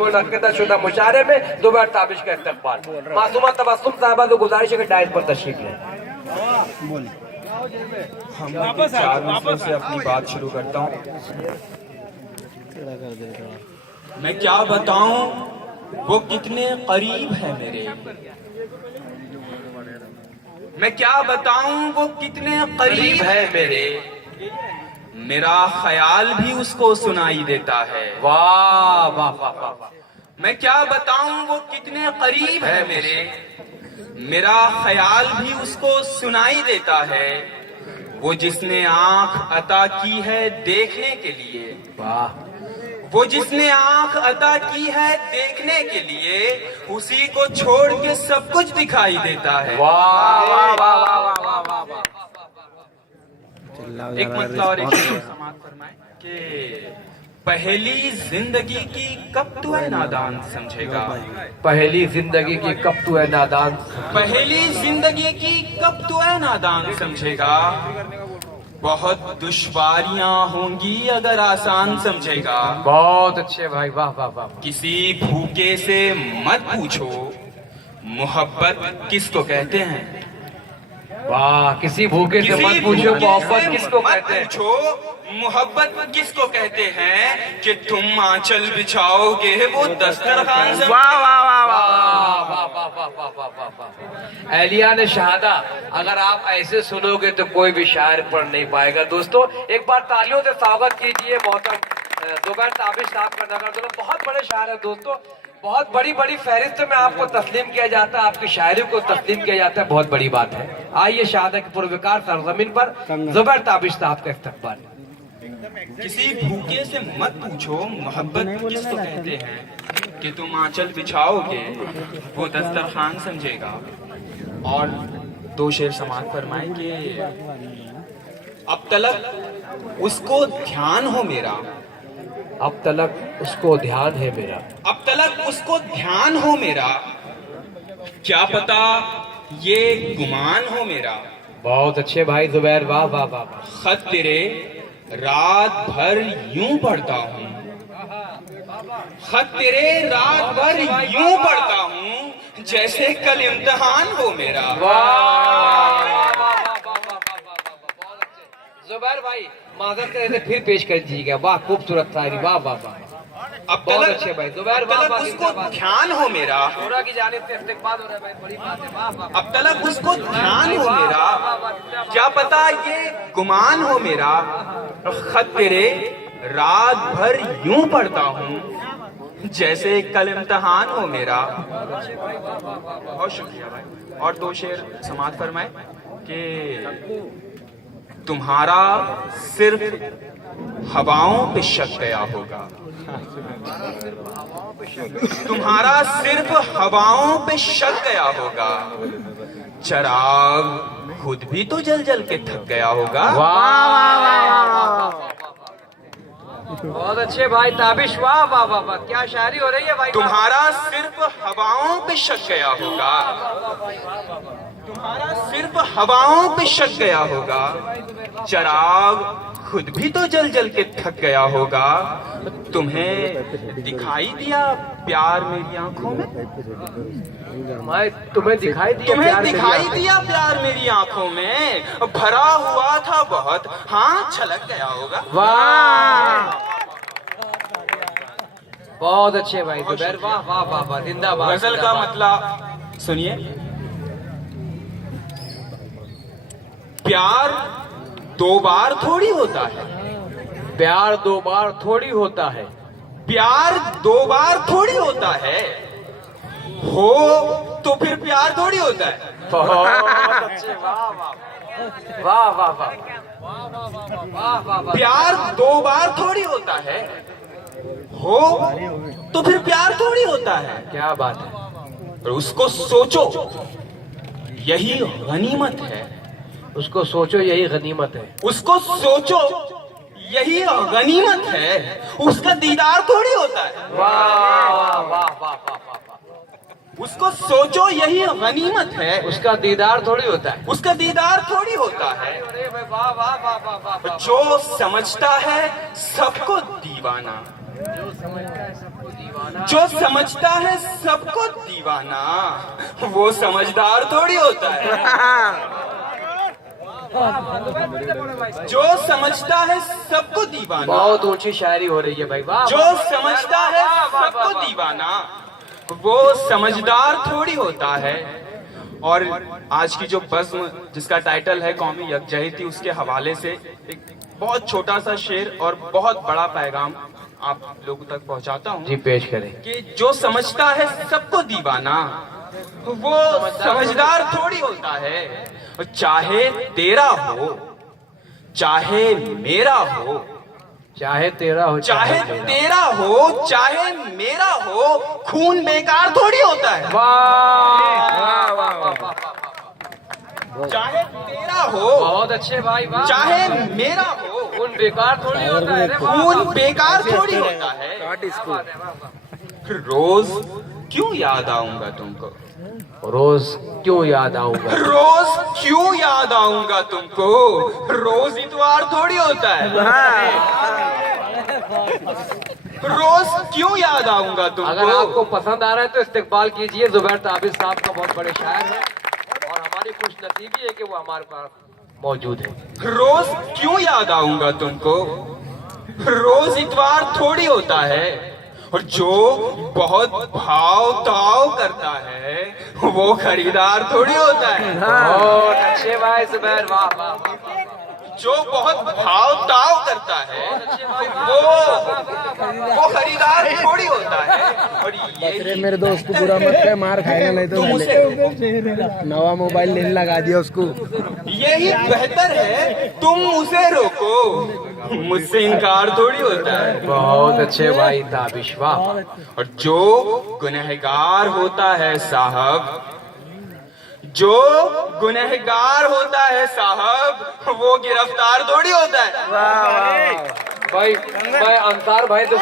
मुनक्किदा शुदा मुशारे में दोबारा ताबिश का इस्तकबाल। मासूमा तबस्सुम साहबा को गुजारिश है कि डायस पर तशरीफ लें। हम चार मिनटों से अपनी बात शुरू करता हूँ। मैं क्या बताऊं वो कितने करीब है मेरे, मैं क्या बताऊं वो कितने करीब है मेरे, मेरा ख्याल भी उसको सुनाई देता है। वाह वाह वाह वाह। मैं क्या बताऊं वो कितने करीब है मेरे, मेरा ख्याल भी उसको सुनाई देता है। वो जिसने आंख अता की है देखने के लिए, वाह, वो जिसने आंख अता की है देखने के लिए, उसी को छोड़ के सब कुछ दिखाई देता है। वाह वाह वाह वाह वाह वाह वाह। एक मतलब और एक समाप्त फरमाए कि पहली जिंदगी की कब तू है नादान समझेगा, पहली जिंदगी की कब तू है नादान, पहली जिंदगी की कब तू है नादान समझेगा। बहुत दुश्वारियां होंगी अगर आसान समझेगा। बहुत अच्छे भाई, वाह वाह वाह। किसी भूखे से मत पूछो मोहब्बत किसको कहते हैं, वाह, किसी भूखे से मत पूछो मोहब्बत किसको कहते हैं, पूछो मोहब्बत किसको कहते हैं कि तुम आंचल बिछाओगे वो दस्तरखान से। वाह वाह वाह वाह वाह वाह वाह वाह वाह वाह। एलिया ने शहादा, अगर आप ऐसे सुनोगे तो कोई भी शायर पढ़ नहीं पाएगा। दोस्तों एक बार तालियों से स्वागत कीजिए मोहतरम जुबैर ताबिश साहब का। नगर बहुत बड़े शायर है दोस्तों, बहुत बड़ी बड़ी फहरिस्त में आपको तस्लीम किया जाता है, आपकी शायरी को तस्लीम किया जाता है, बहुत बड़ी बात है। आइए शहादा के पुरविकार सरजमीन पर जुबैर ताबिश साहब का इस्तकबाल। किसी भूखे से मत पूछो मोहब्बत किसको कहते हैं कि तुम आंचल बिछाओगे वो दस्तरखान समझेगा। और दो शेर समाज फरमाएंगे, अब तलक उसको ध्यान हो मेरा, अब तलक उसको ध्यान है मेरा, अब तलक उसको ध्यान हो मेरा, क्या पता ये गुमान हो मेरा। बहुत अच्छे भाई जुबैर, वाह वाह वाह। खत तेरे रात भर यूं पढ़ता हूँ, खत तेरे रात भर यूं पढ़ता हूँ जैसे कल इम्तिहान हो मेरा। जुबैर भाई माजर करते फिर पेश कर दीजिएगा। वाह खूबसूरत शायरी, वाह वाह वाह। अब बहुत तलक अच्छे भाई जुबैर, वाह वाह। उसको ध्यान हो मेरा, शोरा की जानिब से इस्तकबाल हो रहा है भाई, बड़ी बात है, वाह वाह। अब तलक उसको ध्यान हो मेरा, क्या पता ये गुमान हो मेरा। खत तेरे रात भर यूं पढ़ता हूँ जैसे कल इम्तिहान हो मेरा। बहुत शुक्रिया भाई। और दो शेर समाप्त फरमाए कि तुम्हारा सिर्फ हवाओं पे शक गया होगा, तुम्हारा सिर्फ हवाओं पे शक गया होगा, चराग खुद भी तो जल जल के थक गया होगा। बहुत अच्छे भाई ताबिश, वाह वाह वाह वाह। क्या शायरी हो रही है भाई। तुम्हारा सिर्फ हवाओं पे शक गया होगा, तुम्हारा सिर्फ हवाओं पे शक गया होगा, चराग खुद भी तो जल जल के थक गया होगा। तुम्हें दिखाई दिया प्यार मेरी आंखों में, तुम्हें दिखाई दिया, तुम्हें दिखाई दिया प्यार मेरी आंखों में, भरा हुआ था बहुत, हाँ छलक गया होगा। वाह बहुत अच्छे भाई जुबैर, वाह वाह वाह वाह, जिंदाबाद। गजल का मतलब सुनिए, प्यार दो बार थोड़ी होता है, प्यार दो बार थोड़ी होता है, प्यार दो बार थोड़ी होता है, हो तो फिर प्यार थोड़ी होता है। बहुत अच्छे, वाह वाह वाह वाह वाह वाह। प्यार दो बार थोड़ी होता है, हो तो फिर प्यार थोड़ी होता है। क्या बात है। और उसको सोचो यही गनीमत है, उसको सोचो यही गनीमत है, उसको सोचो यही गनीमत है, उसका दीदार थोड़ी होता है। वाह वाह वाह वाह वाह वाह। उसको सोचो यही गनीमत है, उसका दीदार थोड़ी होता है, उसका दीदार थोड़ी होता है। वाह वाह वाह वाह वाह। जो समझता है सबको दीवाना, जो समझता है सबको दीवाना, जो समझता है सबको दीवाना वो समझदार थोड़ी होता है। जो समझता है सबको दीवाना, बहुत ऊंची शायरी हो रही है भाई, वाह। जो समझता है सबको दीवाना वो समझदार थोड़ी होता है। और आज की जो बज़्म जिसका टाइटल है कौमी यकजहती, उसके हवाले से एक बहुत छोटा सा शेर और बहुत बड़ा पैगाम आप लोगों तक पहुंचाता हूं जी, पेश करें। कि जो समझता है सबको दीवाना वो समझदार थोड़ी होता है। चाहे तेरा हो चाहे मेरा हो, चाहे तेरा हो चाहे तेरा हो चाहे मेरा हो, खून बेकार थोड़ी होता है। वाह वाह वाह वाह, चाहे तेरा हो बहुत अच्छे भाई, वाह। चाहे मेरा हो, खून बेकार थोड़ी होता है, खून बेकार थोड़ी होता है। रोज क्यों याद आऊंगा तुमको, रोज क्यों याद आऊंगा, रोज क्यों याद आऊंगा तुमको, रोज इतवार थोड़ी होता है। रोज क्यों याद आऊंगा तुमको। अगर आपको पसंद आ रहा है तो इस्तेकबाल कीजिए, जुबैर ताबिज साहब का बहुत बड़े शायर है और हमारी खुशनसीबी है कि वो हमारे पास मौजूद है। रोज क्यों याद आऊंगा तुमको, रोज इतवार थोड़ी होता है। और जो बहुत भाव ताव करता है वो खरीदार थोड़ी होता है। बहुत अच्छे भाई जुबैर, वाह वाह वाह। जो बहुत भाव ताव करता है वो खरीदार थोड़ी होता है। और अरे मेरे दोस्त को बुरा मत कह, मार खाएगा नहीं तो साले। नवा मोबाइल लेने लगा दिया उसको। यही बेहतर है तुम उसे रोको, मुझसे इनकार थोड़ी होता है। बहुत अच्छे भाई ताबिश, वाह। और जो गुनहगार होता है साहब, जो गुनहगार होता है साहब वो गिरफ्तार थोड़ी होता है। भाई मैं अंसार भाई तो